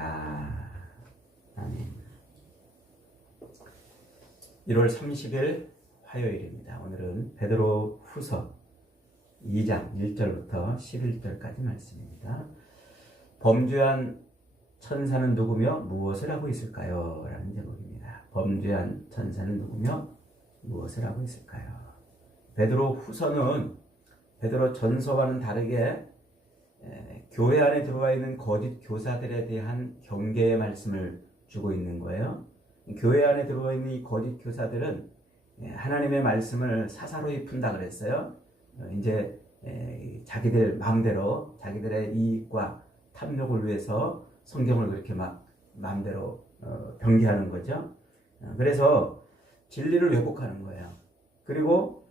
아니라. 아멘. 1월 30일 화요일입니다. 오늘은 베드로 후서 2장 1절부터 11절까지 말씀입니다. 범죄한 천사는 누구며 무엇을 하고 있을까요? 라는 제목입니다. 범죄한 천사는 누구며 무엇을 하고 있을까요? 베드로 후서는 베드로 전서와는 다르게 교회 안에 들어와 있는 거짓 교사들에 대한 경계의 말씀을 주고 있는 거예요. 교회 안에 들어와 있는 이 거짓 교사들은 하나님의 말씀을 사사로이 푼다 그랬어요. 이제 자기들 마음대로 자기들의 이익과 탐욕을 위해서 성경을 그렇게 막 마음대로 변개하는 거죠. 그래서 진리를 왜곡하는 거예요. 그리고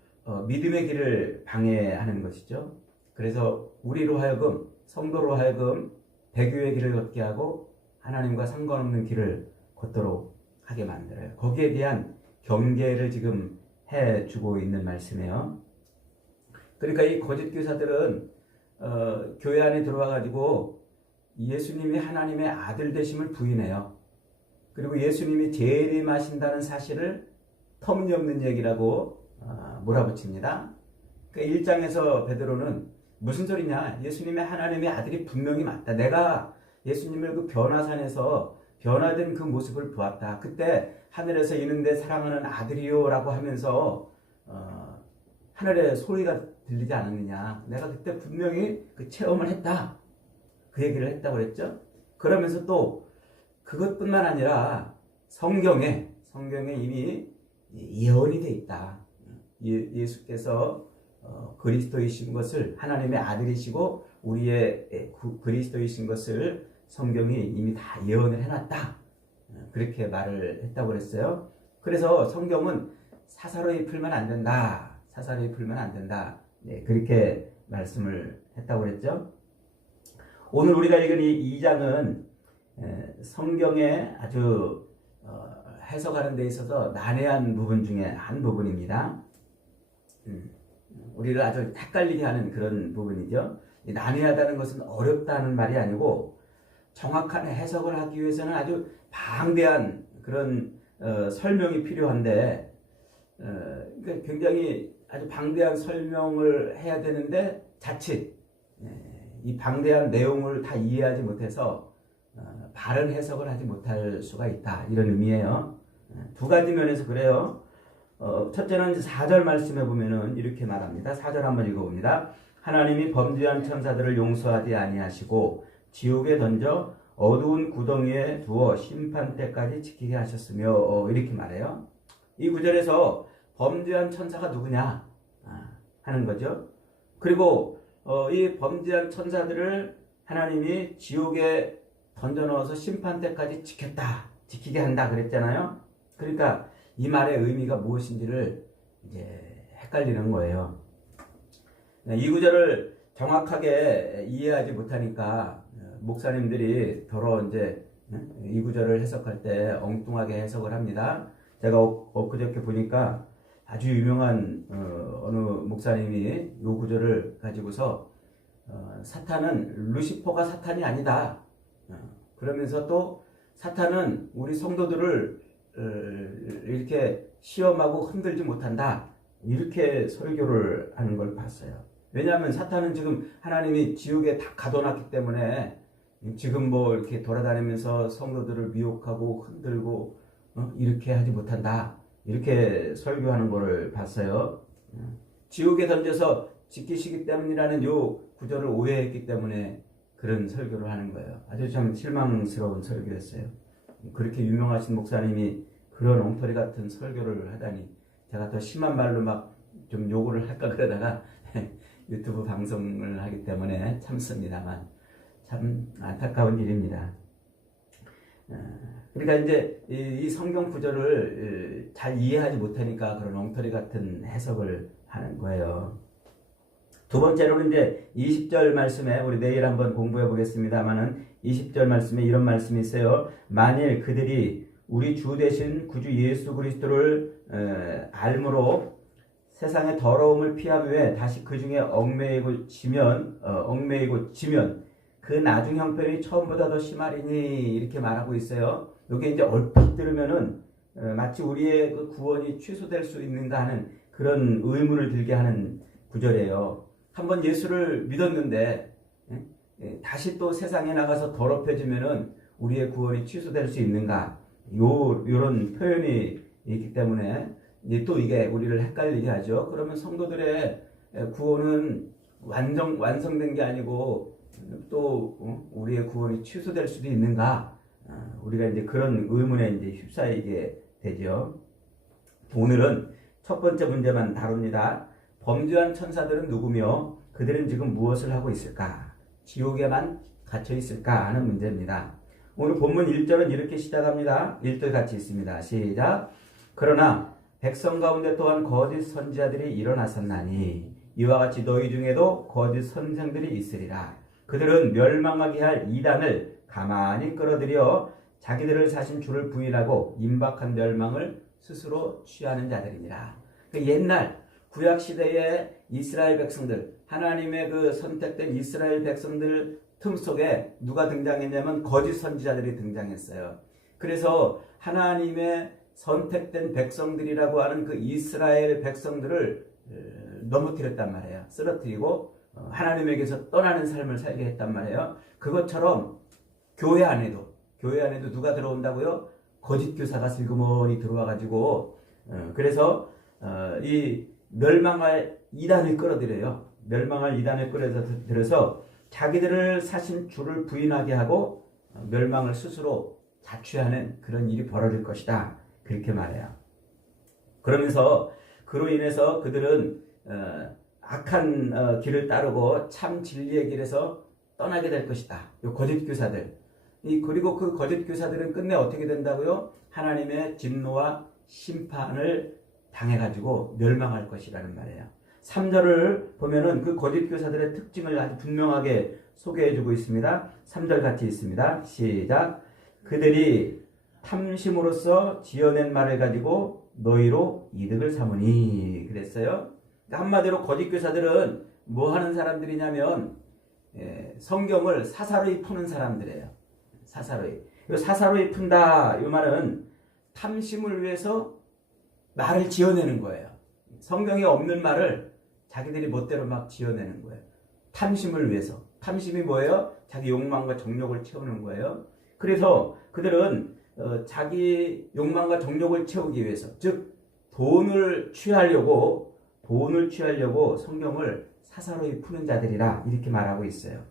믿음의 길을 방해하는 것이죠. 그래서 우리로 하여금, 성도로 하여금 배교의 길을 걷게 하고 하나님과 상관없는 길을 걷도록 하게 만들어요. 거기에 대한 경계를 지금 해주고 있는 말씀이에요. 그러니까 이 거짓 교사들은 교회 안에 들어와가지고 예수님이 하나님의 아들 되심을 부인해요. 그리고 예수님이 재림하신다는 사실을 터무니없는 얘기라고 몰아붙입니다. 그러니까 1장에서 베드로는 무슨 소리냐? 예수님의 하나님의 아들이 분명히 맞다. 내가 예수님을 그 변화산에서 변화된 그 모습을 보았다. 그때 하늘에서 이는데 사랑하는 아들이요 라고 하면서 하늘에 소리가 들리지 않았느냐. 내가 그때 분명히 그 체험을 했다. 그 얘기를 했다고 그랬죠. 그러면서 또 그것뿐만 아니라 성경에 이미 예언이 돼 있다. 예수께서 그리스도이신 것을, 하나님의 아들이시고 우리의 그리스도이신 것을 성경이 이미 다 예언을 해놨다. 그렇게 말을 했다고 그랬어요. 그래서 성경은 사사로이 풀면 안 된다. 사사로이 풀면 안 된다. 네, 그렇게 말씀을 했다고 그랬죠. 오늘 우리가 읽은 이 2장은 성경에 아주 해석하는 데 있어서 난해한 부분 중에 한 부분입니다. 우리를 아주 헷갈리게 하는 그런 부분이죠. 난해하다는 것은 어렵다는 말이 아니고 정확한 해석을 하기 위해서는 아주 방대한 그런 설명이 필요한데, 그러니까 굉장히 아주 방대한 설명을 해야 되는데 자칫 이 방대한 내용을 다 이해하지 못해서 바른 해석을 하지 못할 수가 있다. 이런 의미예요. 두 가지 면에서 그래요. 첫째는 4절 말씀에 보면은 이렇게 말합니다. 4절 한번 읽어봅니다. 하나님이 범죄한 천사들을 용서하지 아니하시고 지옥에 던져 어두운 구덩이에 두어 심판 때까지 지키게 하셨으며, 이렇게 말해요. 이 구절에서 범죄한 천사가 누구냐 하는 거죠. 그리고 이 범죄한 천사들을 하나님이 지옥에 던져 넣어서 심판 때까지 지키게 한다 그랬잖아요. 그러니까 이 말의 의미가 무엇인지를 이제 헷갈리는 거예요. 이 구절을 정확하게 이해하지 못하니까 목사님들이 더러 이제 이 구절을 해석할 때 엉뚱하게 해석을 합니다. 제가 엊그저께 보니까 아주 유명한 어느 목사님이 이 구절을 가지고서 사탄은 루시퍼가 사탄이 아니다. 그러면서 또 사탄은 우리 성도들을 이렇게 시험하고 흔들지 못한다. 이렇게 설교를 하는 걸 봤어요. 왜냐하면 사탄은 지금 하나님이 지옥에 다 가둬놨기 때문에 지금 뭐 이렇게 돌아다니면서 성도들을 미혹하고 흔들고 이렇게 하지 못한다. 이렇게 설교하는 거를 봤어요. 지옥에 던져서 지키시기 때문이라는 요 구절을 오해했기 때문에 그런 설교를 하는 거예요. 아주 참 실망스러운 설교였어요. 그렇게 유명하신 목사님이 그런 엉터리 같은 설교를 하다니, 제가 더 심한 말로 막 좀 요구를 할까 그러다가 유튜브 방송을 하기 때문에 참습니다만 참 안타까운 일입니다. 그러니까 이제 이 성경 구절을 잘 이해하지 못하니까 그런 엉터리 같은 해석을 하는 거예요. 두 번째로는 이제 20절 말씀에, 우리 내일 한번 공부해 보겠습니다만은 20절 말씀에 이런 말씀이 있어요. 만일 그들이 우리 주 되신 구주 예수 그리스도를 알므로 세상의 더러움을 피한 후에 다시 그 중에 얽매이고 지면 그 나중 형편이 처음보다 더 심하리니 이렇게 말하고 있어요. 이게 이제 얼핏 들으면은 마치 우리의 그 구원이 취소될 수 있는가 하는 그런 의문을 들게 하는 구절이에요. 한번 예수를 믿었는데 다시 또 세상에 나가서 더럽혀지면은 우리의 구원이 취소될 수 있는가? 요런 표현이 있기 때문에 또 이게 우리를 헷갈리게 하죠. 그러면 성도들의 구원은 완성된 게 아니고 또 우리의 구원이 취소될 수도 있는가? 우리가 이제 그런 의문에 이제 휩싸이게 되죠. 오늘은 첫 번째 문제만 다룹니다. 범죄한 천사들은 누구며 그들은 지금 무엇을 하고 있을까? 지옥에만 갇혀 있을까 하는 문제입니다. 오늘 본문 1절은 이렇게 시작합니다. 1절 같이 있습니다. 시작. 그러나 백성 가운데 또한 거짓 선지자들이 일어났었나니 이와 같이 너희 중에도 거짓 선생들이 있으리라. 그들은 멸망하게 할 이단을 가만히 끌어들여 자기들을 사신 주를 부인하고 임박한 멸망을 스스로 취하는 자들이니라. 그 옛날 구약 시대의 이스라엘 백성들, 하나님의 그 선택된 이스라엘 백성들 틈 속에 누가 등장했냐면 거짓 선지자들이 등장했어요. 그래서 하나님의 선택된 백성들이라고 하는 그 이스라엘 백성들을 넘어뜨렸단 말이에요. 쓰러뜨리고 하나님에게서 떠나는 삶을 살게 했단 말이에요. 그것처럼 교회 안에도 누가 들어온다고요? 거짓 교사가 슬그머니 들어와가지고 그래서 이 멸망할 이단을 끌어들여요. 멸망할 이단을 끌어들여서 자기들을 사신 주를 부인하게 하고 멸망을 스스로 자취하는 그런 일이 벌어질 것이다. 그렇게 말해요. 그러면서 그로 인해서 그들은 악한 길을 따르고 참 진리의 길에서 떠나게 될 것이다. 이 거짓 교사들. 그리고 그 거짓 교사들은 끝내 어떻게 된다고요? 하나님의 진노와 심판을 당해가지고 멸망할 것이라는 말이에요. 3절을 보면은 그 거짓 교사들의 특징을 아주 분명하게 소개해주고 있습니다. 3절 같이 있습니다. 시작. 그들이 탐심으로써 지어낸 말을 가지고 너희로 이득을 삼으니 그랬어요. 한마디로 거짓 교사들은 뭐 하는 사람들이냐면 성경을 사사로이 푸는 사람들이에요. 사사로이 푼다 이 말은 탐심을 위해서 말을 지어내는 거예요. 성경에 없는 말을 자기들이 멋대로 막 지어내는 거예요. 탐심을 위해서. 탐심이 뭐예요? 자기 욕망과 정욕을 채우는 거예요. 그래서 그들은 자기 욕망과 정욕을 채우기 위해서, 즉 돈을 취하려고 성경을 사사로이 푸는 자들이라 이렇게 말하고 있어요.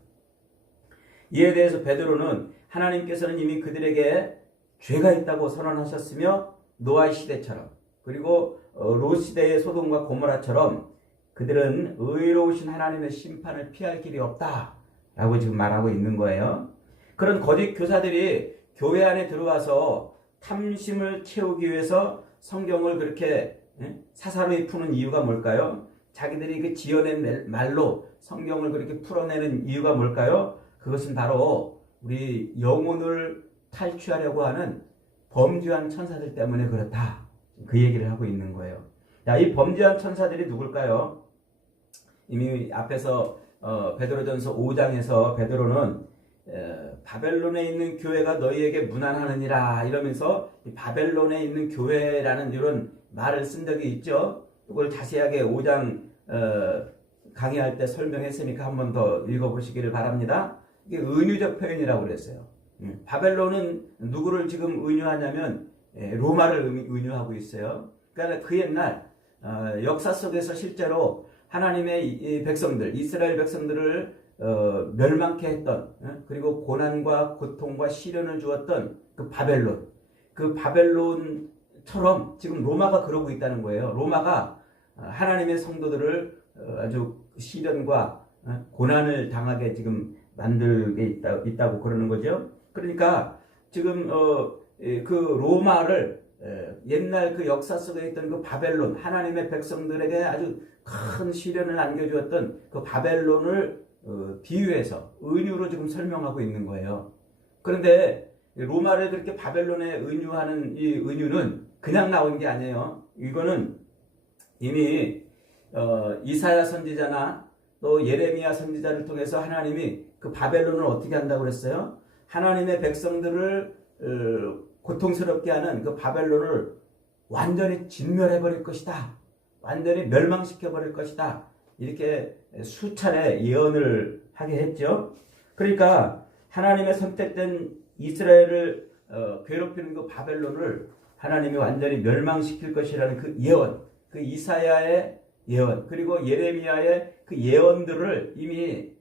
이에 대해서 베드로는 하나님께서는 이미 그들에게 죄가 있다고 선언하셨으며 노아의 시대처럼 그리고 롯 시대의 소돔과 고모라처럼 그들은 의로우신 하나님의 심판을 피할 길이 없다라고 지금 말하고 있는 거예요. 그런 거짓 교사들이 교회 안에 들어와서 탐심을 채우기 위해서 성경을 그렇게 사사로이 푸는 이유가 뭘까요? 자기들이 그 지어낸 말로 성경을 그렇게 풀어내는 이유가 뭘까요? 그것은 바로 우리 영혼을 탈취하려고 하는 범죄한 천사들 때문에 그렇다. 그 얘기를 하고 있는 거예요. 자, 이 범죄한 천사들이 누굴까요? 이미 앞에서 베드로전서 5장에서 베드로는 바벨론에 있는 교회가 너희에게 무난하느니라 이러면서 이 바벨론에 있는 교회라는 이런 말을 쓴 적이 있죠. 이걸 자세하게 5장 강의할 때 설명했으니까 한 번 더 읽어보시기를 바랍니다. 이게 은유적 표현이라고 그랬어요. 바벨론은 누구를 지금 은유하냐면 로마를 은유하고 있어요. 그러니까 그 옛날 역사 속에서 실제로 하나님의 이 백성들, 이스라엘 백성들을 멸망케 했던 그리고 고난과 고통과 시련을 주었던 그 바벨론처럼 지금 로마가 그러고 있다는 거예요. 로마가 하나님의 성도들을 아주 시련과 고난을 당하게 지금 만들게 있다고 그러는 거죠. 그러니까 지금 그 로마를 옛날 그 역사 속에 있던 그 바벨론, 하나님의 백성들에게 아주 큰 시련을 안겨주었던 그 바벨론을 비유해서 은유로 지금 설명하고 있는 거예요. 그런데 로마를 그렇게 바벨론에 은유하는 이 은유는 그냥 나온 게 아니에요. 이거는 이미 이사야 선지자나 또 예레미야 선지자를 통해서 하나님이 그 바벨론을 어떻게 한다고 그랬어요? 하나님의 백성들을 고통스럽게 하는 그 바벨론을 완전히 진멸해버릴 것이다. 완전히 멸망시켜버릴 것이다. 이렇게 수차례 예언을 하게 했죠. 그러니까 하나님의 선택된 이스라엘을 괴롭히는 그 바벨론을 하나님이 완전히 멸망시킬 것이라는 그 예언, 그 이사야의 예언, 그리고 예레미야의 그 예언들을 이미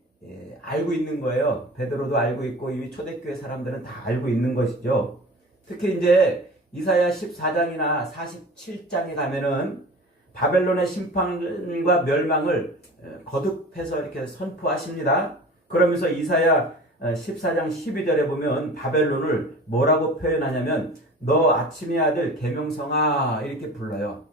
알고 있는 거예요. 베드로도 알고 있고 이미 초대교회 사람들은 다 알고 있는 것이죠. 특히 이제 이사야 14장이나 47장에 가면은 바벨론의 심판과 멸망을 거듭해서 이렇게 선포하십니다. 그러면서 이사야 14장 12절에 보면 바벨론을 뭐라고 표현하냐면 너 아침의 아들 계명성아 이렇게 불러요.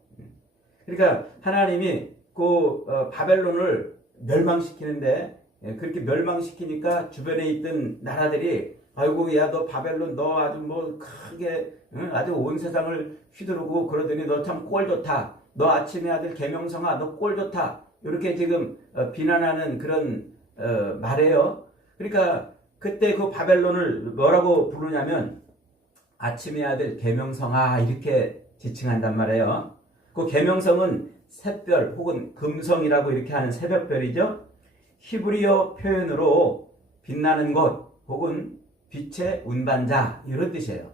그러니까 하나님이 그 바벨론을 멸망시키는데 그렇게 멸망시키니까 주변에 있던 나라들이 아이고 야 너 바벨론 너 아주 뭐 크게 아주 온 세상을 휘두르고 그러더니 너 참 꼴 좋다. 너 아침의 아들 계명성아 너 꼴 좋다. 이렇게 지금 비난하는 그런 말이에요. 그러니까 그때 그 바벨론을 뭐라고 부르냐면 아침의 아들 계명성아 이렇게 지칭한단 말이에요. 그 계명성은 샛별 혹은 금성이라고 이렇게 하는 새벽별이죠. 히브리어 표현으로 빛나는 것 혹은 빛의 운반자 이런 뜻이에요.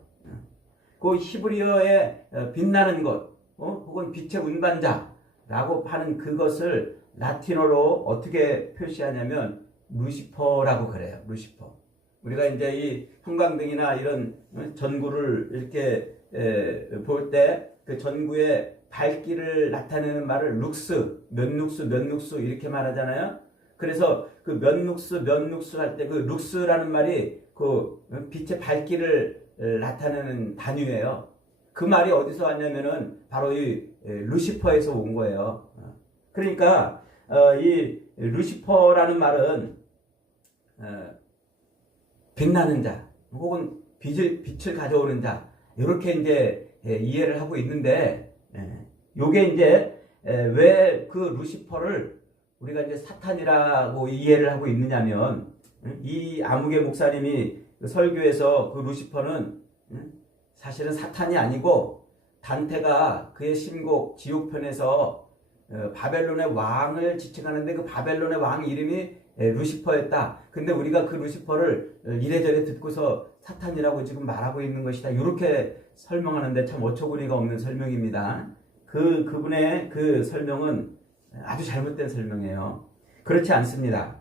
그 히브리어의 빛나는 것 혹은 빛의 운반자라고 하는 그것을 라틴어로 어떻게 표시하냐면 루시퍼라고 그래요. 루시퍼. 우리가 이제 이 형광등이나 이런 전구를 이렇게 볼 때 그 전구의 밝기를 나타내는 말을 룩스, 몇 룩스 이렇게 말하잖아요. 그래서 그 몇 룩스 할 때 그 룩스라는 말이 그 빛의 밝기를 나타내는 단위예요. 그 말이 어디서 왔냐면은 바로 이 루시퍼에서 온 거예요. 그러니까 이 루시퍼라는 말은 빛나는 자 혹은 빛을 가져오는 자 이렇게 이제 이해를 하고 있는데 요게 이제 왜 그 루시퍼를 우리가 이제 사탄이라고 이해를 하고 있느냐면 이 아무개 목사님이 설교에서 그 루시퍼는 사실은 사탄이 아니고 단테가 그의 신곡 지옥편에서 바벨론의 왕을 지칭하는데 그 바벨론의 왕 이름이 루시퍼였다. 근데 우리가 그 루시퍼를 이래저래 듣고서 사탄이라고 지금 말하고 있는 것이다. 이렇게 설명하는데 참 어처구니가 없는 설명입니다. 그분의 그 설명은 아주 잘못된 설명이에요. 그렇지 않습니다.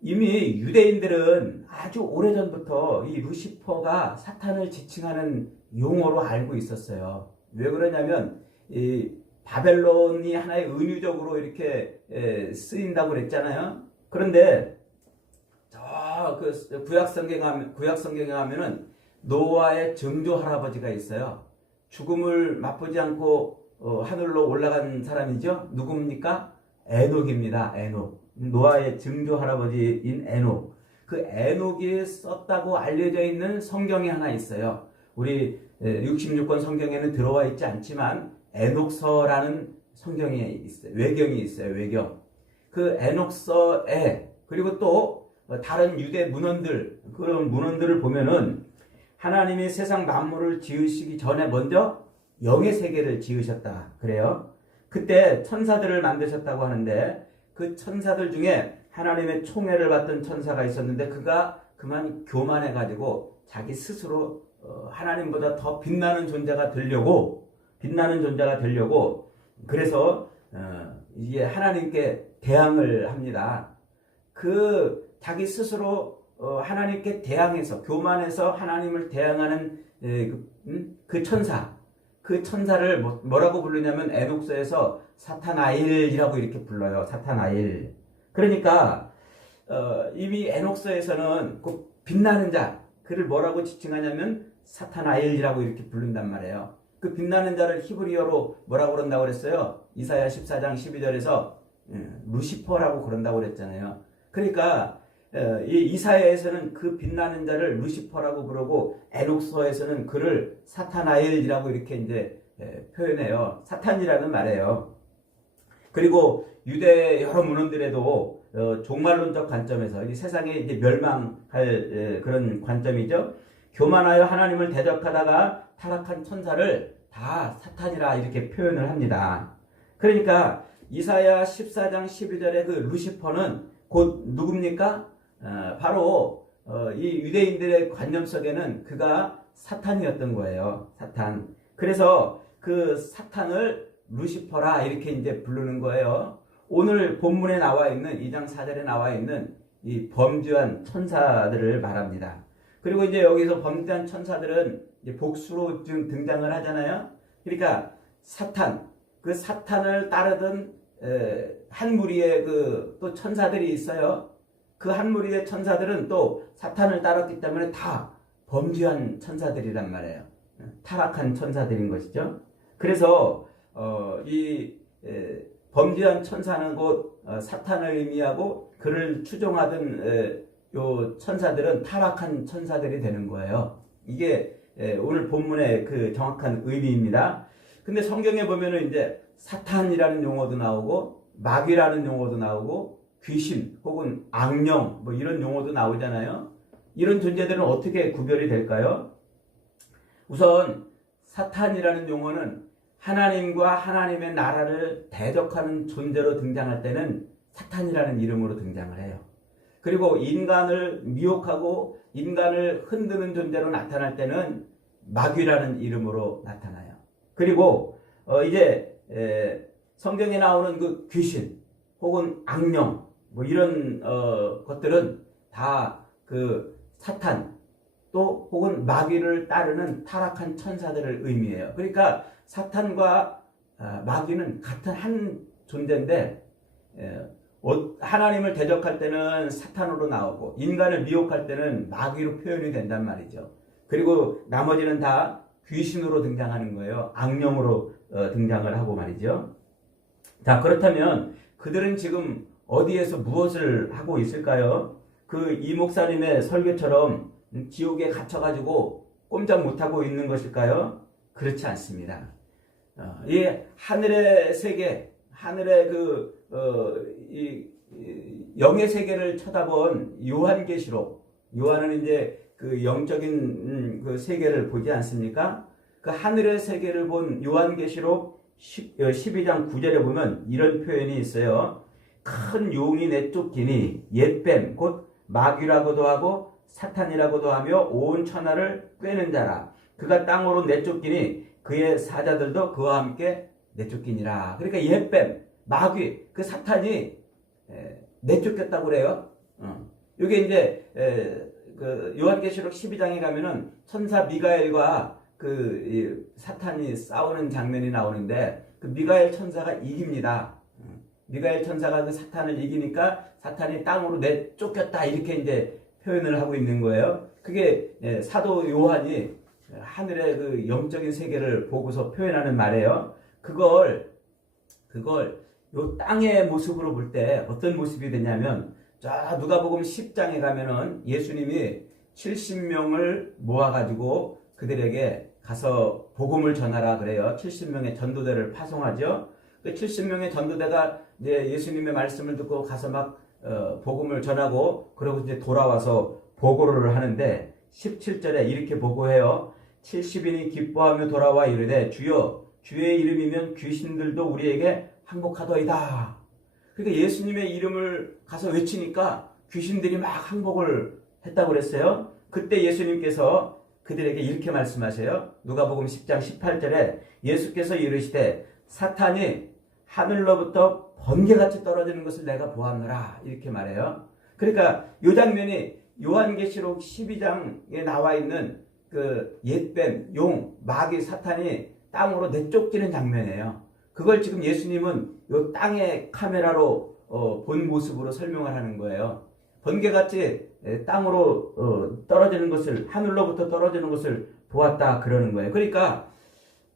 이미 유대인들은 아주 오래전부터 이 루시퍼가 사탄을 지칭하는 용어로 알고 있었어요. 왜 그러냐면 이 바벨론이 하나의 은유적으로 이렇게 쓰인다고 그랬잖아요. 그런데 그 구약 성경에 가면은 노아의 증조 할아버지가 있어요. 죽음을 맛보지 않고 하늘로 올라간 사람이죠. 누굽니까? 에녹입니다. 에녹. 노아의 증조 할아버지인 에녹. 그 에녹이 썼다고 알려져 있는 성경이 하나 있어요. 우리 66권 성경에는 들어와 있지 않지만 에녹서라는 성경이 있어요. 외경이 있어요. 외경. 그 에녹서에 그리고 또 다른 유대 문헌들 그런 문헌들을 보면은 하나님이 세상 만물을 지으시기 전에 먼저 영의 세계를 지으셨다. 그래요. 그때 천사들을 만드셨다고 하는데 그 천사들 중에 하나님의 총애를 받던 천사가 있었는데 그가 그만 교만해가지고 자기 스스로 하나님보다 더 빛나는 존재가 되려고 그래서 이게 하나님께 대항을 합니다. 그 자기 스스로 하나님께 대항해서 교만해서 하나님을 대항하는 그 천사를 뭐라고 부르냐면 에녹서에서 사타나일이라고 이렇게 불러요. 사타나일. 그러니까 이미 에녹서에서는 그 빛나는 자 그를 뭐라고 지칭하냐면 사타나일이라고 이렇게 부른단 말이에요. 그 빛나는 자를 히브리어로 뭐라고 그런다고 그랬어요? 이사야 14장 12절에서 루시퍼라고 그런다고 그랬잖아요. 그러니까 이 이사야에서는 그 빛나는 자를 루시퍼라고 부르고 에녹서에서는 그를 사타나일이라고 이렇게 이제 표현해요. 사탄이라는 말이에요. 그리고 유대 여러 문헌들에도 종말론적 관점에서 이 세상에 이제 멸망할 그런 관점이죠. 교만하여 하나님을 대적하다가 타락한 천사를 다 사탄이라 이렇게 표현을 합니다. 그러니까 이사야 14장 12절의 그 루시퍼는 곧 누굽니까? 바로 이 유대인들의 관념 속에는 그가 사탄이었던 거예요. 사탄. 그래서 그 사탄을 루시퍼라 이렇게 이제 부르는 거예요. 오늘 본문에 나와 있는 2장 4절에 나와 있는 이 범죄한 천사들을 말합니다. 그리고 이제 여기서 범죄한 천사들은 이제 복수로 지금 등장을 하잖아요. 그러니까 사탄, 그 사탄을 따르던 한 무리의 그 또 천사들이 있어요. 그 한 무리의 천사들은 또 사탄을 따랐기 때문에 다 범죄한 천사들이란 말이에요. 타락한 천사들인 것이죠. 그래서 이 범죄한 천사는 곧 사탄을 의미하고 그를 추종하던 요 천사들은 타락한 천사들이 되는 거예요. 이게 오늘 본문의 그 정확한 의미입니다. 근데 성경에 보면은 이제 사탄이라는 용어도 나오고 마귀라는 용어도 나오고 귀신 혹은 악령 뭐 이런 용어도 나오잖아요. 이런 존재들은 어떻게 구별이 될까요? 우선 사탄이라는 용어는 하나님과 하나님의 나라를 대적하는 존재로 등장할 때는 사탄이라는 이름으로 등장을 해요. 그리고 인간을 미혹하고 인간을 흔드는 존재로 나타날 때는 마귀라는 이름으로 나타나요. 그리고 이제 성경에 나오는 그 귀신 혹은 악령 뭐 이런 것들은 다 그 사탄 또 혹은 마귀를 따르는 타락한 천사들을 의미해요. 그러니까 사탄과 마귀는 같은 한 존재인데 하나님을 대적할 때는 사탄으로 나오고 인간을 미혹할 때는 마귀로 표현이 된단 말이죠. 그리고 나머지는 다 귀신으로 등장하는 거예요. 악령으로 등장을 하고 말이죠. 자, 그렇다면 그들은 지금 어디에서 무엇을 하고 있을까요? 그 이 목사님의 설교처럼 지옥에 gat혀가지고 꼼짝 못하고 있는 것일까요? 그렇지 않습니다. 이 하늘의 세계, 하늘의 이 영의 세계를 쳐다본 요한계시록, 요한은 이제 그 영적인 그 세계를 보지 않습니까? 그 하늘의 세계를 본 요한계시록 12장 9절에 보면 이런 표현이 있어요. 큰 용이 내쫓기니 옛뱀 곧 마귀라고도 하고 사탄이라고도 하며 온 천하를 꿰는 자라. 그가 땅으로 내쫓기니 그의 사자들도 그와 함께 내쫓기니라. 그러니까 옛뱀, 마귀, 그 사탄이 내쫓겼다고 그래요. 이게 이제 그 요한계시록 12장에 가면은 천사 미가엘과 그 사탄이 싸우는 장면이 나오는데 그 미가엘 천사가 이깁니다. 미가엘 천사가 그 사탄을 이기니까 사탄이 땅으로 내쫓겼다 이렇게 이제 표현을 하고 있는 거예요. 그게 사도 요한이 하늘의 그 영적인 세계를 보고서 표현하는 말이에요. 그걸 요 땅의 모습으로 볼 때 어떤 모습이 되냐면 자 누가복음 10장에 가면은 예수님이 70명을 모아가지고 그들에게 가서 복음을 전하라 그래요. 70명의 전도대를 파송하죠. 그 70명의 전도대가 이제 예수님의 말씀을 듣고 가서 막 복음을 전하고 그러고 이제 돌아와서 보고를 하는데 17절에 이렇게 보고해요. 70인이 기뻐하며 돌아와 이르되 주여 주의 이름이면 귀신들도 우리에게 항복하더이다. 그러니까 예수님의 이름을 가서 외치니까 귀신들이 막 항복을 했다고 그랬어요. 그때 예수님께서 그들에게 이렇게 말씀하세요. 누가복음 10장 18절에 예수께서 이르시되 사탄이 하늘로부터 번개같이 떨어지는 것을 내가 보았노라 이렇게 말해요. 그러니까 이 장면이 요한계시록 12장에 나와 있는 그 옛뱀, 용, 마귀, 사탄이 땅으로 내쫓기는 장면이에요. 그걸 지금 예수님은 이 땅의 카메라로 본 모습으로 설명을 하는 거예요. 번개같이 땅으로 떨어지는 것을 하늘로부터 떨어지는 것을 보았다 그러는 거예요. 그러니까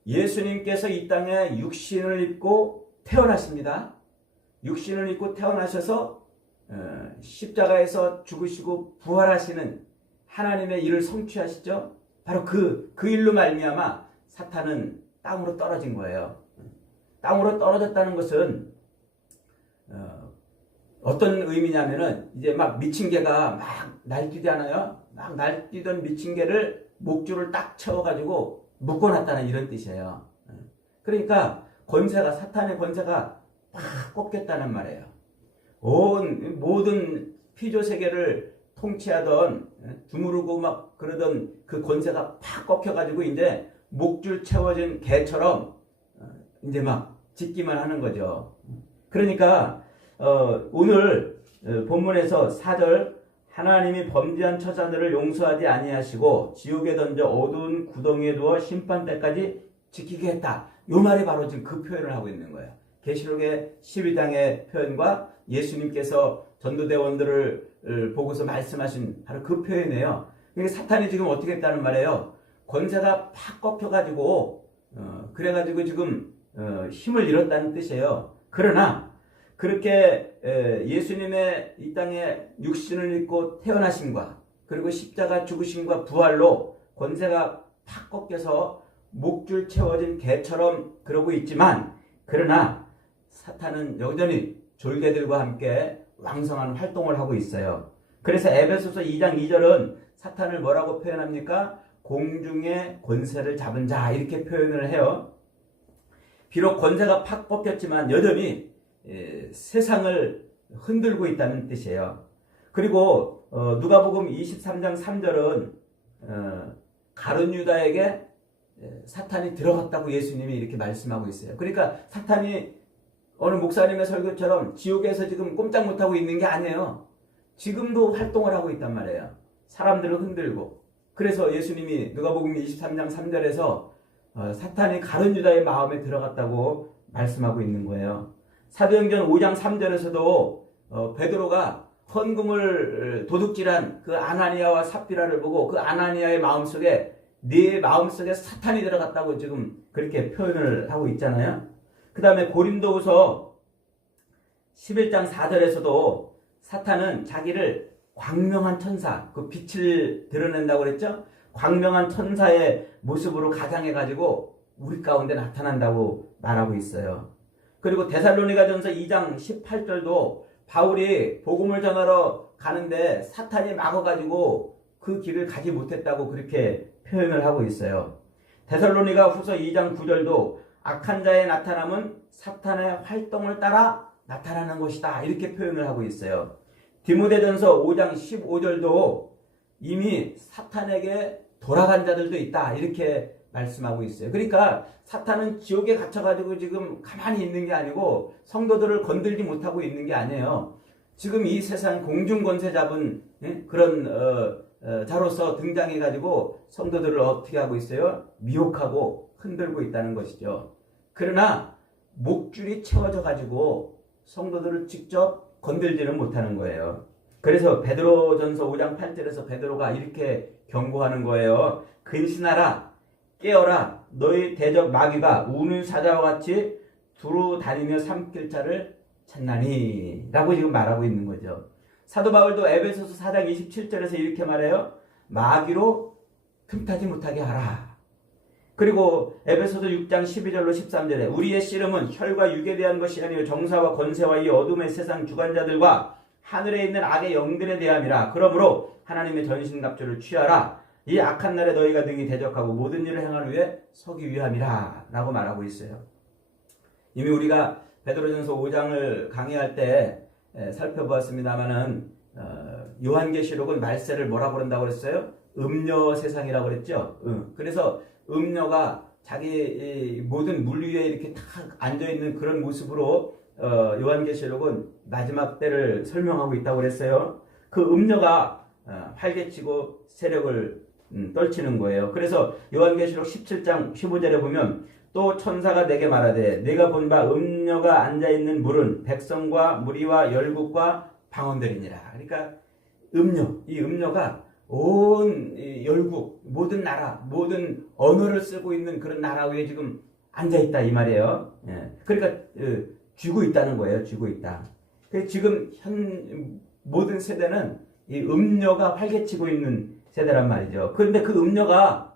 예수님께서 이 땅에 육신을 입고 태어나십니다. 육신을 입고 태어나셔서 십자가에서 죽으시고 부활하시는 하나님의 일을 성취하시죠. 바로 그 일로 말미암아 사탄은 땅으로 떨어진 거예요. 땅으로 떨어졌다는 것은 어떤 의미냐면은 이제 막 미친 개가 막 날뛰잖아요. 막 날뛰던 미친 개를 목줄을 딱 채워가지고 묶어놨다는 이런 뜻이에요. 그러니까 권세가 사탄의 권세가 팍 꺾였다는 말이에요. 온 모든 피조 세계를 통치하던 주무르고 막 그러던 그 권세가 팍 꺾여가지고 이제 목줄 채워진 개처럼 이제 막 짖기만 하는 거죠. 그러니까 오늘 본문에서 4절 하나님이 범죄한 처자들을 용서하지 아니하시고 지옥에 던져 어두운 구덩이에 두어 심판 때까지 지키게 했다. 요 말이 바로 지금 그 표현을 하고 있는 거예요. 계시록의 12장의 표현과 예수님께서 전도대원들을 보고서 말씀하신 바로 그 표현이에요. 그러니까 사탄이 지금 어떻게 했다는 말이에요. 권세가 팍 꺾여가지고 그래가지고 지금 힘을 잃었다는 뜻이에요. 그러나 그렇게 예수님의 이 땅에 육신을 입고 태어나심과 그리고 십자가 죽으심과 부활로 권세가 팍 꺾여서 목줄 채워진 개처럼 그러고 있지만 그러나 사탄은 여전히 졸개들과 함께 왕성한 활동을 하고 있어요. 그래서 에베소서 2장 2절은 사탄을 뭐라고 표현합니까? 공중의 권세를 잡은 자 이렇게 표현을 해요. 비록 권세가 팍 꺾였지만 여전히 세상을 흔들고 있다는 뜻이에요. 그리고 누가복음 23장 3절은 가룟 유다에게 사탄이 들어갔다고 예수님이 이렇게 말씀하고 있어요. 그러니까 사탄이 어느 목사님의 설교처럼 지옥에서 지금 꼼짝 못하고 있는 게 아니에요. 지금도 활동을 하고 있단 말이에요. 사람들을 흔들고. 그래서 예수님이 누가복음 23장 3절에서 사탄이 가룟 유다의 마음에 들어갔다고 말씀하고 있는 거예요. 사도행전 5장 3절에서도 베드로가 헌금을 도둑질한 그 아나니아와 삽비라를 보고 그 아나니아의 마음속에 네 마음속에 사탄이 들어갔다고 지금 그렇게 표현을 하고 있잖아요. 그 다음에 고린도후서 11장 4절에서도 사탄은 자기를 광명한 천사, 그 빛을 드러낸다고 그랬죠? 광명한 천사의 모습으로 가장해가지고 우리 가운데 나타난다고 말하고 있어요. 그리고 데살로니가전서 2장 18절도 바울이 복음을 전하러 가는데 사탄이 막아가지고 그 길을 가지 못했다고 그렇게 표현을 하고 있어요. 데살로니가 후서 2장 9절도 악한 자의 나타남은 사탄의 활동을 따라 나타나는 것이다 이렇게 표현을 하고 있어요. 디모데전서 5장 15절도 이미 사탄에게 돌아간 자들도 있다 이렇게 말씀하고 있어요. 그러니까 사탄은 지옥에 갇혀가지고 지금 가만히 있는 게 아니고 성도들을 건들지 못하고 있는 게 아니에요. 지금 이 세상 공중권세 잡은 그런 자로서 등장해가지고 성도들을 어떻게 하고 있어요? 미혹하고 흔들고 있다는 것이죠. 그러나 목줄이 채워져가지고 성도들을 직접 건들지는 못하는 거예요. 그래서 베드로전서 5장 8절에서 베드로가 이렇게 경고하는 거예요. 근신하라, 깨어라, 너희 대적 마귀가 우는 사자와 같이 두루 다니며 삼킬 자를 찾나니 라고 지금 말하고 있는 거죠. 사도 바울도 에베소서 4장 27절에서 이렇게 말해요. 마귀로 틈타지 못하게 하라. 그리고 에베소서 6장 12절로 13절에 우리의 씨름은 혈과 육에 대한 것이 아니요 정사와 권세와 이 어둠의 세상 주관자들과 하늘에 있는 악의 영들에 대함이라. 그러므로 하나님의 전신갑주를 취하라. 이 악한 날에 너희가 능히 대적하고 모든 일을 행하는 위해 서기 위함이라 라고 말하고 있어요. 이미 우리가 베드로전서 5장을 강의할 때 살펴보았습니다마는 요한계시록은 말세를 뭐라고 그런다고 그랬어요? 음녀 세상이라고 그랬죠. 그래서 음녀가 자기 모든 물 위에 이렇게 탁 앉아있는 그런 모습으로 요한계시록은 마지막 때를 설명하고 있다고 그랬어요. 그 음녀가 활개치고 세력을 떨치는 거예요. 그래서 요한계시록 17장 15절에 보면 또 천사가 내게 말하되 내가 본 바 음녀가 앉아있는 물은 백성과 무리와 열국과 방언들이니라. 그러니까 음녀, 이 음녀가 온 열국, 모든 나라, 모든 언어를 쓰고 있는 그런 나라 위에 지금 앉아있다 이 말이에요. 그러니까 쥐고 있다는 거예요. 쥐고 있다. 지금 모든 세대는 이 음녀가 활개치고 있는 세대란 말이죠. 그런데 그 음녀가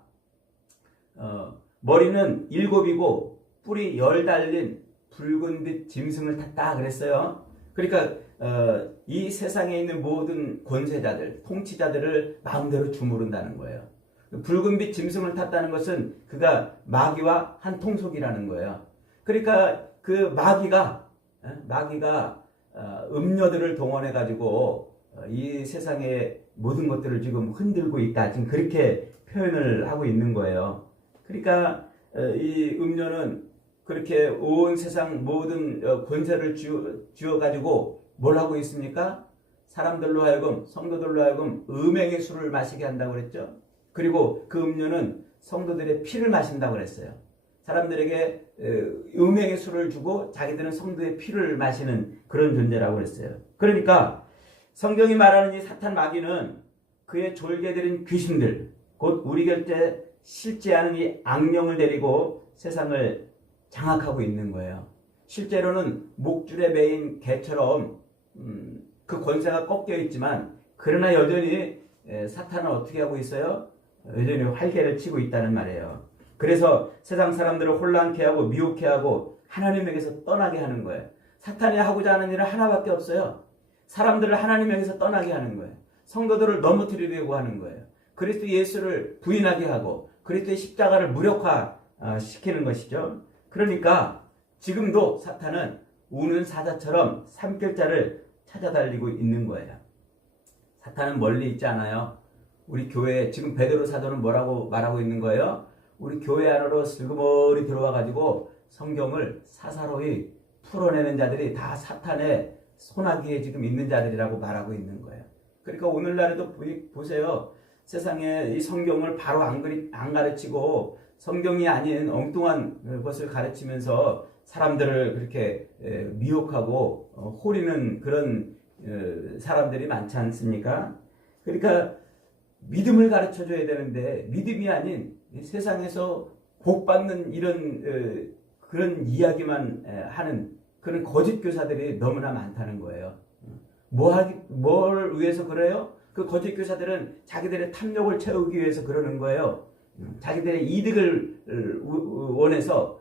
머리는 7이고 뿔이 10 달린 붉은빛 짐승을 탔다 그랬어요. 그러니까 이 세상에 있는 모든 권세자들, 통치자들을 마음대로 주무른다는 거예요. 붉은빛 짐승을 탔다는 것은 그가 마귀와 한 통속이라는 거예요. 그러니까 그 마귀가 음녀들을 동원해 가지고 이 세상의 모든 것들을 지금 흔들고 있다. 지금 그렇게 표현을 하고 있는 거예요. 그러니까 이 음녀는 그렇게 온 세상 모든 권세를 쥐어 가지고 뭘 하고 있습니까? 사람들로 하여금, 성도들로 하여금 음행의 술을 마시게 한다고 그랬죠. 그리고 그 음료는 성도들의 피를 마신다고 그랬어요. 사람들에게 음행의 술을 주고 자기들은 성도의 피를 마시는 그런 존재라고 그랬어요. 그러니까 성경이 말하는 이 사탄 마귀는 그의 졸개들인 귀신들, 곧 우리 곁에 실제하는 이 악령을 데리고 세상을 장악하고 있는 거예요. 실제로는 목줄에 매인 개처럼 그 권세가 꺾여 있지만, 그러나 여전히 사탄은 어떻게 하고 있어요? 여전히 활개를 치고 있다는 말이에요. 그래서 세상 사람들을 혼란케 하고 미혹케 하고 하나님에게서 떠나게 하는 거예요. 사탄이 하고자 하는 일은 하나밖에 없어요. 사람들을 하나님에게서 떠나게 하는 거예요. 성도들을 넘어뜨리려고 하는 거예요. 그리스도 예수를 부인하게 하고 그리스도의 십자가를 무력화시키는 것이죠. 그러니까 지금도 사탄은 우는 사자처럼 삼킬자를 찾아다니고 있는 거예요. 사탄은 멀리 있지 않아요. 우리 교회에 지금 베드로 사도는 뭐라고 말하고 있는 거예요? 우리 교회 안으로 슬그머리 들어와 가지고 성경을 사사로이 풀어내는 자들이 다 사탄의 손아귀에 지금 있는 자들이라고 말하고 있는 거예요. 그러니까 오늘날에도 보세요. 세상에 이 성경을 바로 안 가르치고 성경이 아닌 엉뚱한 것을 가르치면서 사람들을 그렇게 미혹하고 호리는 그런 사람들이 많지 않습니까? 그러니까 믿음을 가르쳐줘야 되는데 믿음이 아닌 세상에서 복받는 이런 그런 이야기만 하는 그런 거짓 교사들이 너무나 많다는 거예요. 뭘 위해서 그래요? 그 거짓 교사들은 자기들의 탐욕을 채우기 위해서 그러는 거예요. 자기들의 이득을 원해서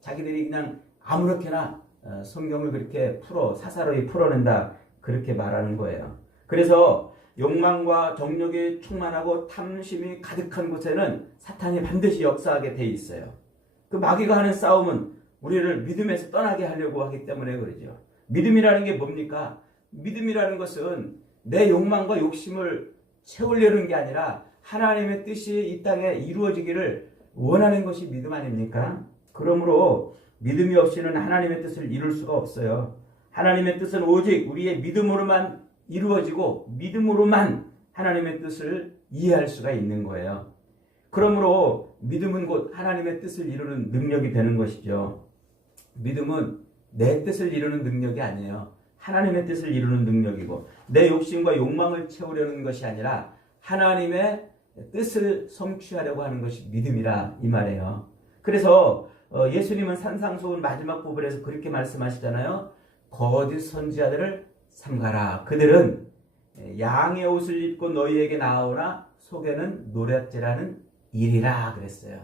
자기들이 그냥 아무렇게나 성경을 그렇게 사사로이 풀어낸다, 그렇게 말하는 거예요. 그래서 욕망과 정욕이 충만하고 탐심이 가득한 곳에는 사탄이 반드시 역사하게 돼 있어요. 그 마귀가 하는 싸움은 우리를 믿음에서 떠나게 하려고 하기 때문에 그러죠. 믿음이라는 게 뭡니까? 믿음이라는 것은 내 욕망과 욕심을 채우려는 게 아니라 하나님의 뜻이 이 땅에 이루어지기를 원하는 것이 믿음 아닙니까? 그러므로 믿음이 없이는 하나님의 뜻을 이룰 수가 없어요. 하나님의 뜻은 오직 우리의 믿음으로만 이루어지고 믿음으로만 하나님의 뜻을 이해할 수가 있는 거예요. 그러므로 믿음은 곧 하나님의 뜻을 이루는 능력이 되는 것이죠. 믿음은 내 뜻을 이루는 능력이 아니에요. 하나님의 뜻을 이루는 능력이고 내 욕심과 욕망을 채우려는 것이 아니라 하나님의 뜻을 성취하려고 하는 것이 믿음이라 이 말이에요. 그래서 예수님은 산상수훈 마지막 부분에서 그렇게 말씀하시잖아요. 거짓 선지자들을 삼가라. 그들은 양의 옷을 입고 너희에게 나오나 속에는 노략질하는 일이라 그랬어요.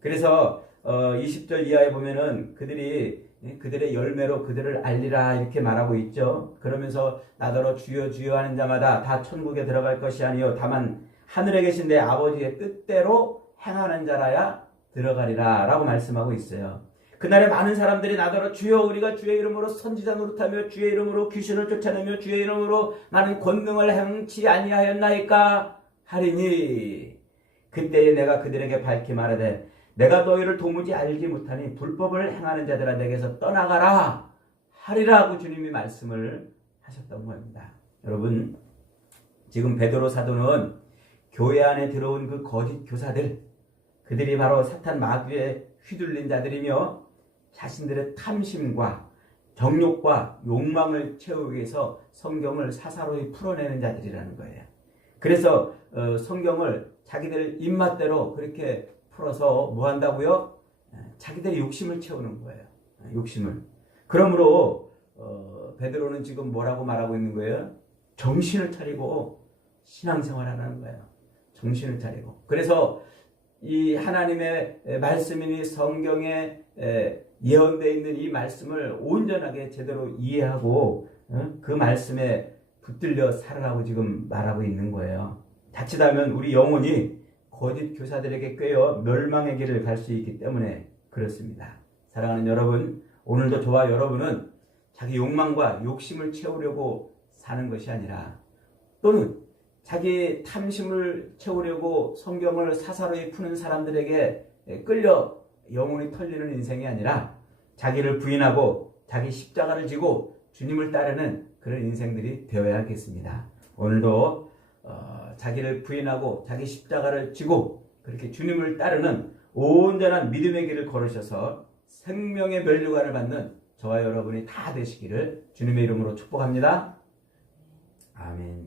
그래서 20절 이하에 보면은 그들의 열매로 그들을 알리라 이렇게 말하고 있죠. 그러면서 나더러 주여 주여 하는 자마다 다 천국에 들어갈 것이 아니요 다만 하늘에 계신 내 아버지의 뜻대로 행하는 자라야 들어가리라 라고 말씀하고 있어요. 그날에 많은 사람들이 나더러 주여 우리가 주의 이름으로 선지자 노릇하며 주의 이름으로 귀신을 쫓아내며 주의 이름으로 많은 권능을 행치 아니하였나이까 하리니 그때에 내가 그들에게 밝히 말하되 내가 너희를 도무지 알지 못하니 불법을 행하는 자들아 내게서 떠나가라 하리라고 주님이 말씀을 하셨던 겁니다. 여러분 지금 베드로 사도는 교회 안에 들어온 그 거짓 교사들, 그들이 바로 사탄 마귀에 휘둘린 자들이며 자신들의 탐심과 정욕과 욕망을 채우기 위해서 성경을 사사로이 풀어내는 자들이라는 거예요. 그래서 성경을 자기들 입맛대로 그렇게 풀어서 뭐 한다고요? 자기들의 욕심을 채우는 거예요. 욕심을. 그러므로 베드로는 지금 뭐라고 말하고 있는 거예요? 정신을 차리고 신앙생활하라는 거예요. 정신을 차리고. 그래서 이 하나님의 말씀이니 성경에 예언되어 있는 이 말씀을 온전하게 제대로 이해하고 그 말씀에 붙들려 살아라고 지금 말하고 있는 거예요. 자칫하면 우리 영혼이 거짓 교사들에게 꿰어 멸망의 길을 갈 수 있기 때문에 그렇습니다. 사랑하는 여러분, 오늘도 저와 여러분은 자기 욕망과 욕심을 채우려고 사는 것이 아니라, 또는 자기 탐심을 채우려고 성경을 사사로이 푸는 사람들에게 끌려 영혼이 털리는 인생이 아니라, 자기를 부인하고 자기 십자가를 지고 주님을 따르는 그런 인생들이 되어야겠습니다. 오늘도 자기를 부인하고 자기 십자가를 지고 그렇게 주님을 따르는 온전한 믿음의 길을 걸으셔서 생명의 면류관을 받는 저와 여러분이 다 되시기를 주님의 이름으로 축복합니다. 아멘.